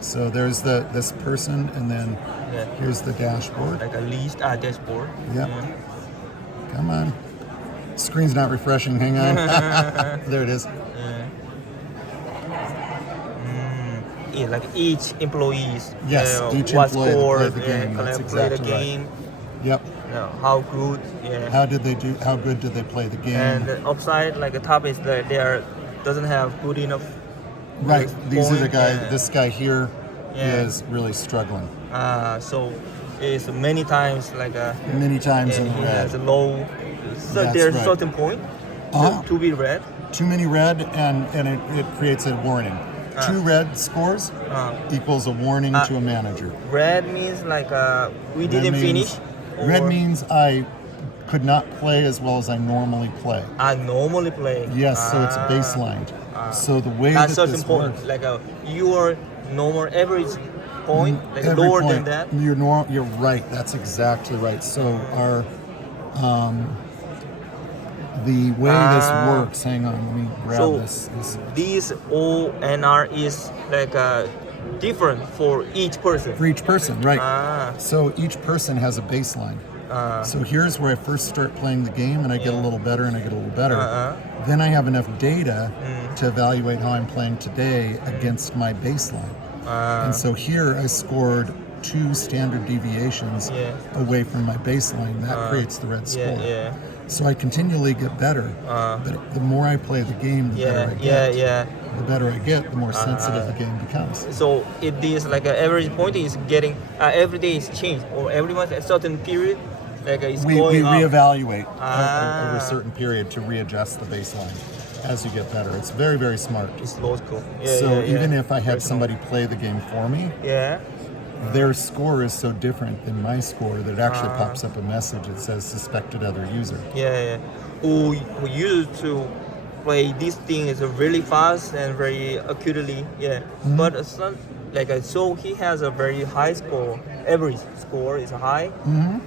So there's this person, and then yeah, here's the dashboard. like a list dashboard. Yep. Yeah. Come on. Screen's not refreshing. Hang on. There it is. Yeah, like each employees. Yes, each what employee that score, played the game, can that's I play the exactly right. game? Yep. How good? Yeah. How did they do? How good did they play the game? And the upside, like the top is that they doesn't have good enough. Right. These are the point, guys. yeah. This guy here is Yeah. really struggling. So it's many times like Many times in the he red. has a low. So That's there's right. certain point Uh-huh. to be red. Too many red, and it creates a warning. 2 red scores equals a warning to a manager. Red means like we Red didn't means- finish. Red or means I could not play as well as I normally play. I normally play. Yes, so it's baselined. So the way At that certain this point, works, like your normal average point, like every lower point, than that. You're right. That's exactly right. So our the way this works. Hang on, let me grab So this. this ONR is like different for each person. For each person, right? Ah. So each person has a baseline. So here's where I first start playing the game, and I get a little better, and I get a little better. Then I have enough data to evaluate how I'm playing today against my baseline. And so here I scored 2 standard deviations away from my baseline. That creates the red score. Yeah. So I continually get better. But the more I play the game, the better I get. The better I get, the more sensitive the game becomes. So it is like an average point is getting every day is changed, or every month at a certain period, like it's We going up. reevaluate over a certain period to readjust the baseline as you get better. It's very, very smart. It's logical. Yeah, So yeah, even yeah. if I had somebody play the game for me, Yeah. their score is so different than my score that it actually pops up a message that says suspected other user. Yeah. Who used to play this thing is really fast and very accurately. Yeah. But some so he has a very high score. Average score is high.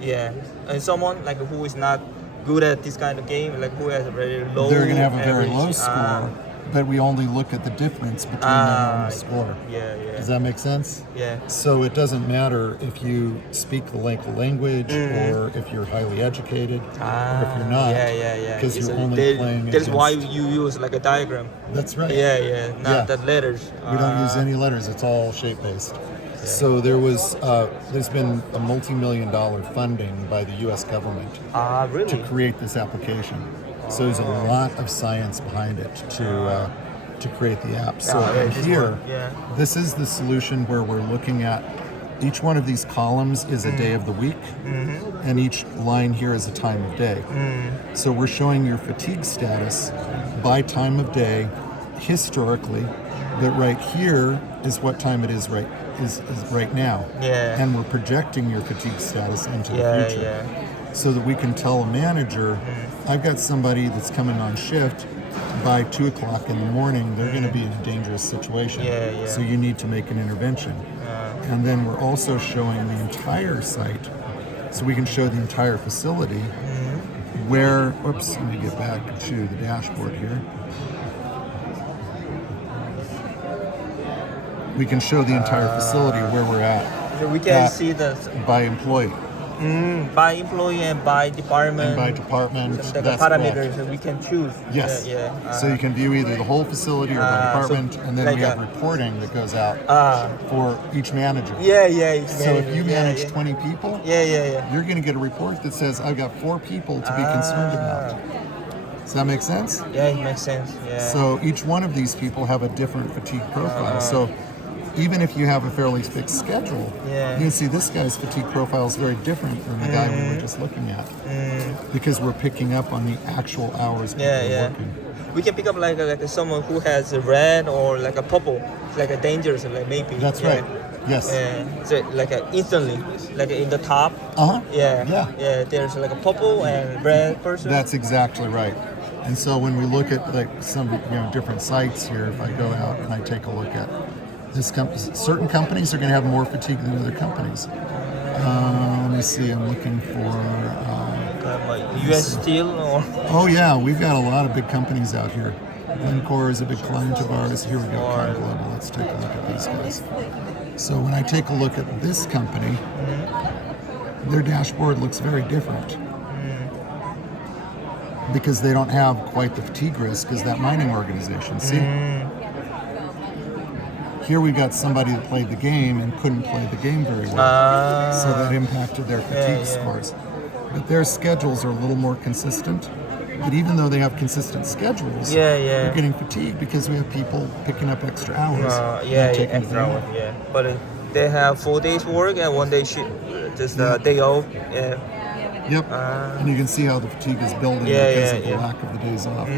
Yeah. And someone like who is not good at this kind of game, like who has a very low. They're going to have a very average, low score, but we only look at the difference between their normal score. Yeah. Does that make sense? Yeah. So it doesn't matter if you speak the local language or if you're highly educated or if you're not. Yeah. Because you're only playing That's why against- you use like a diagram. That's right. Yeah. Not Yeah. that letters. We don't use any letters. It's all shape-based. So there's been a multi-million-dollar funding by the U.S. government Really? to create this application. So there's a lot of science behind it to create the app. So here, this is the solution where we're looking at each one of these columns is a day of the week, and each line here is a time of day. So we're showing your fatigue status by time of day historically, but right here is what time it is right now. Yeah. And we're projecting your fatigue status into the future. Yeah. So that we can tell a manager, I've got somebody that's coming on shift by 2 o'clock in the morning, they're going to be in a dangerous situation. Yeah. So you need to make an intervention. And then we're also showing the entire site, so we can show the entire facility where, let me get back to the dashboard here. We can show the entire facility where we're at. So we can At- see the by employee by employee and by department. and by department. The That's parameters correct. that we can choose. Yes. Yeah. So you can view either the whole facility or by so department, and then like we have a- reporting that goes out for each manager. Yeah. So if you manage 20 people, Yeah. you're going to get a report that says, I've got 4 people to be concerned about. Does that make sense? Yeah, it makes sense. Yeah. So each one of these people have a different fatigue profile. So even if you have a fairly fixed schedule, you can see this guy's fatigue profile is very different than the guy we were just looking at, because we're picking up on the actual hours people are working. We can pick up like someone who has a red or like a purple, like a dangerous, like maybe. That's right. Yes. So like instantly, like in the top. Yeah. There's like a purple and red person. That's exactly right. And so when we look at like some different sites here, if I go out and I take a look at this certain companies are going to have more fatigue than other companies. Let me see. I'm looking for. Like U.S. Steel or. Oh yeah, we've got a lot of big companies out here. Glencore is a big client of ours. Here we go, Con Global. Let's take a look at these guys. So when I take a look at this company, their dashboard looks very different because they don't have quite the fatigue risk as that mining organization. See? Here we got somebody that played the game and couldn't play the game very well. So that impacted their fatigue scores. But their schedules are a little more consistent. But even though they have consistent schedules, they're getting fatigued because we have people picking up extra hours. Extra hours, But they have 4 days work and 1 day shift, just a day off. Yep. And you can see how the fatigue is building because of the lack of the days off.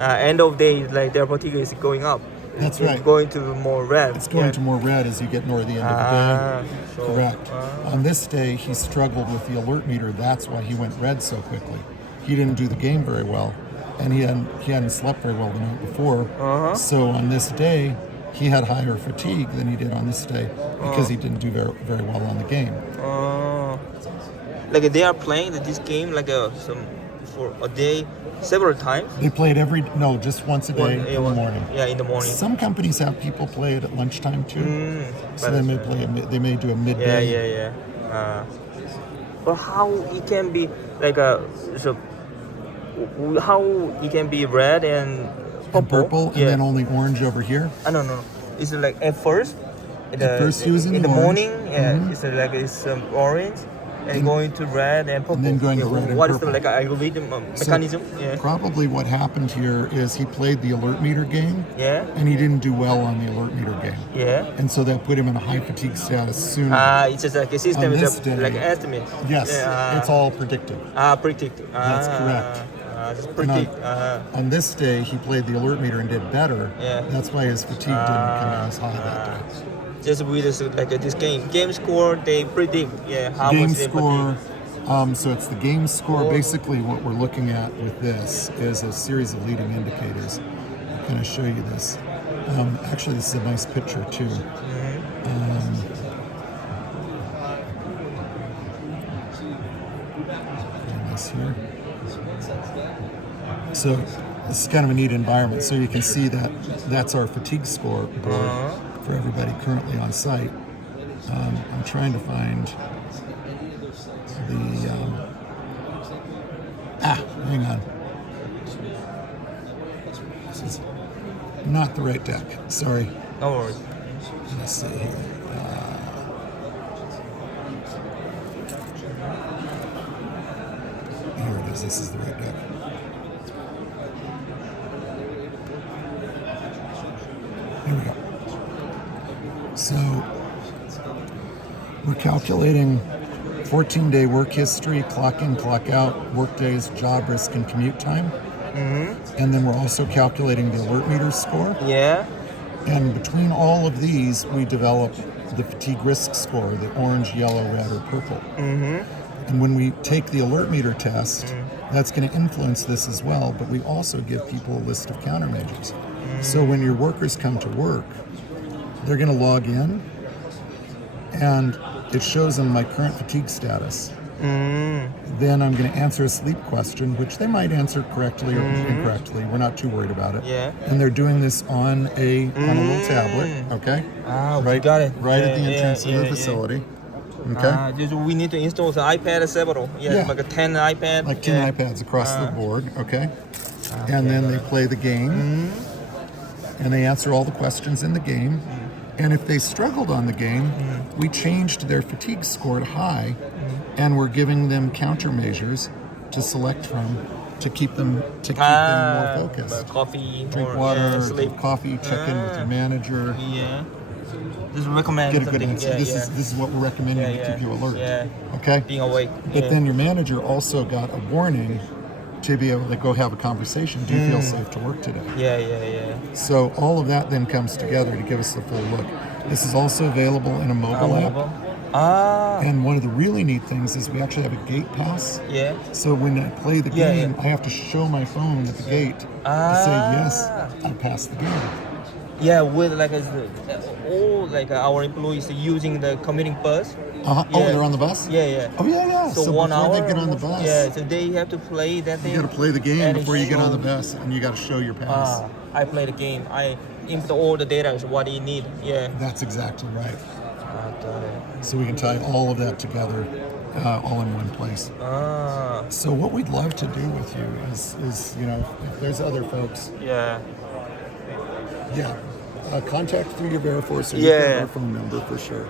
End of day, like their fatigue is going up. That's it's right. going to more red. It's going to more red as you get near the end of the day. Correct. On this day, he struggled with the alert meter. That's why he went red so quickly. He didn't do the game very well, and he hadn't slept very well the night before. So on this day, he had higher fatigue than he did on this day because he didn't do very, very well on the game. Like they are playing this game like for a day several times. They played just once a day in the morning. Yeah, in the morning. Some companies have people play it at lunchtime too. So they may do a midday. But how it can be like how it can be red and purple, and then only orange over here? No. It's like at first he was in the orange. morning, it's orange. And going to red and purple. And then going to red and what purple. What is the algorithm mechanism? Probably what happened here is he played the alert meter game. And he didn't do well on the alert meter game. And so that put him in a high fatigue status sooner. It's just like a system like estimate. Yes, it's all predictive. Predictive. That's correct. On this day, he played the alert meter and did better. That's why his fatigue didn't come as high that day. Just with this game score, they predict how game much they score. So it's the game score. Basically, what we're looking at with this is a series of leading indicators. I'm going to show you this. Actually, this is a nice picture too. This here. So this is kind of a neat environment. So you can see that that's our fatigue score board for everybody currently on site. I'm trying to find the hang on. This is not the right deck. Sorry. No worries. Let's see here. Here it is. This is the right deck. Here we go. So we're calculating 14-day work history, clock in, clock out, work days, job risk, and commute time. And then we're also calculating the alert meter score. And between all of these, we develop the fatigue risk score, the orange, yellow, red, or purple. And when we take the alert meter test, that's going to influence this as well, but we also give people a list of countermeasures. So when your workers come to work, they're going to log in, and it shows them my current fatigue status. Then I'm going to answer a sleep question, which they might answer correctly or incorrectly. We're not too worried about it. And they're doing this on a little tablet, okay? Got it. Right at the entrance of the facility. Okay. We need to install the iPad several. Like a 10 iPad. Like 10 iPads across the board, okay? And then they play the game, and they answer all the questions in the game. And if they struggled on the game, we changed their fatigue score to high, and we're giving them countermeasures to select from to keep them more focused. Coffee, drink water, sleep. Coffee, check in with your manager. Just recommend get a good something. answer. This is what we're recommending to keep you alert. Okay. Being awake. But then your manager also got a warning to be able to go have a conversation. Do you feel safe to work today? So all of that then comes together to give us the full look. This is also available in a mobile app. And one of the really neat things is we actually have a gate pass. So when I play the game, I have to show my phone at the gate to say, yes, I passed the game. Yeah, with like all like our employees using the commuting bus. Oh, Yeah. they're on the bus? Yeah, yeah. Oh, yeah. So, before 1 hour. they get on the bus, Yeah, so they have to play that thing. you got to play the game and before you get on the show- bus, and you got to show your pass. I play the game. I input all the data is what you need. Yeah. That's exactly right. Got it. So we can tie all of that together, all in one place. So what we'd love to do with you is if there's other folks, Yeah. contact through your Veriforce or Yeah. you've got our phone number for sure.